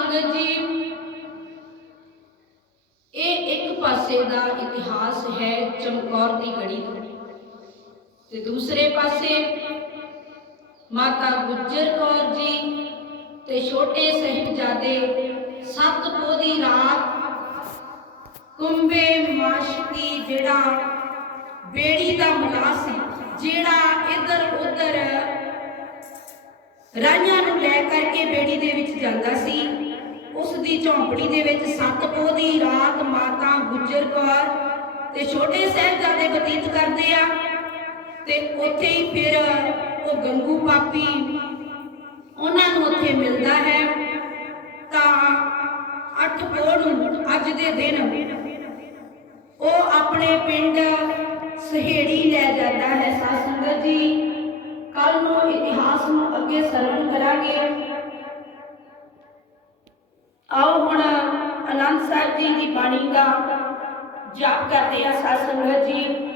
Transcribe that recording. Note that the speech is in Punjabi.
ਸੰਗਤ ਜੀ। ਇਹ ਇੱਕ ਪਾਸੇ ਦਾ ਇਤਿਹਾਸ ਹੈ ਚਮਕੌਰ ਦੀ ਗੜੀ ਦਾ ਤੇ ਦੂਸਰੇ ਪਾਸੇ ਮਾਤਾ ਗੁੱਜਰ ਕੌਰ ਜੀ ਤੇ ਛੋਟੇ ਸਹਿਬਜ਼ਾਦੇ ਸੱਤ ਪੋ ਦੀ ਰਾਤ ਕੁੰਬੇ ਮਾਸ਼ਕੀ ਜਿਹੜਾ ਬੇੜੀ ਦਾ ਮੁਲਾ ਸੀ, ਜਿਹੜਾ ਇੱਧਰ ਉੱਧਰ ਰਾਈਆਂ ਨੂੰ ਲੈ ਕੇ ਦੀ ਝੌਂਪੜੀ ਦੇ ਵਿੱਚ ਸੱਤ ਪੋਹ ਦੀ ਰਾਤ ਮਾਤਾ ਗੁਜਰ ਕੌਰ ਤੇ ਛੋਟੇ ਸਾਹਿਬਜ਼ਾਦੇ ਬਤੀਤ ਕਰਦੇ ਆ ਤੇ ਉੱਥੇ ਹੀ ਫਿਰ ਉਹ ਗੰਗੂ ਪਾਪੀ ਉਹਨਾਂ ਨੂੰ ਉੱਥੇ ਮਿਲਦਾ ਹੈ। ਤਾਂ ਅੱਠ ਪੋੜ ਅੱਜ ਦੇ ਦਿਨ ਉਹ ਆਪਣੇ ਪਿੰਡ ਸਹੇੜੀ ਲੈ ਜਾਂਦਾ ਹੈ। ਸਾਧ ਸੰਗਤ ਜੀ ਕੱਲ ਨੂੰ ਇਤਿਹਾਸ ਨੂੰ ਅੱਗੇ ਸਰਵਣ ਕਰਾਂਗੇ। ਆਓ ਹੁਣ ਆਨੰਦ ਸਾਹਿਬ ਜੀ ਦੀ ਬਾਣੀ ਦਾ ਜਾਪ ਕਰਦੇ ਆ ਸਾਧ ਸੰਗਤ ਜੀ।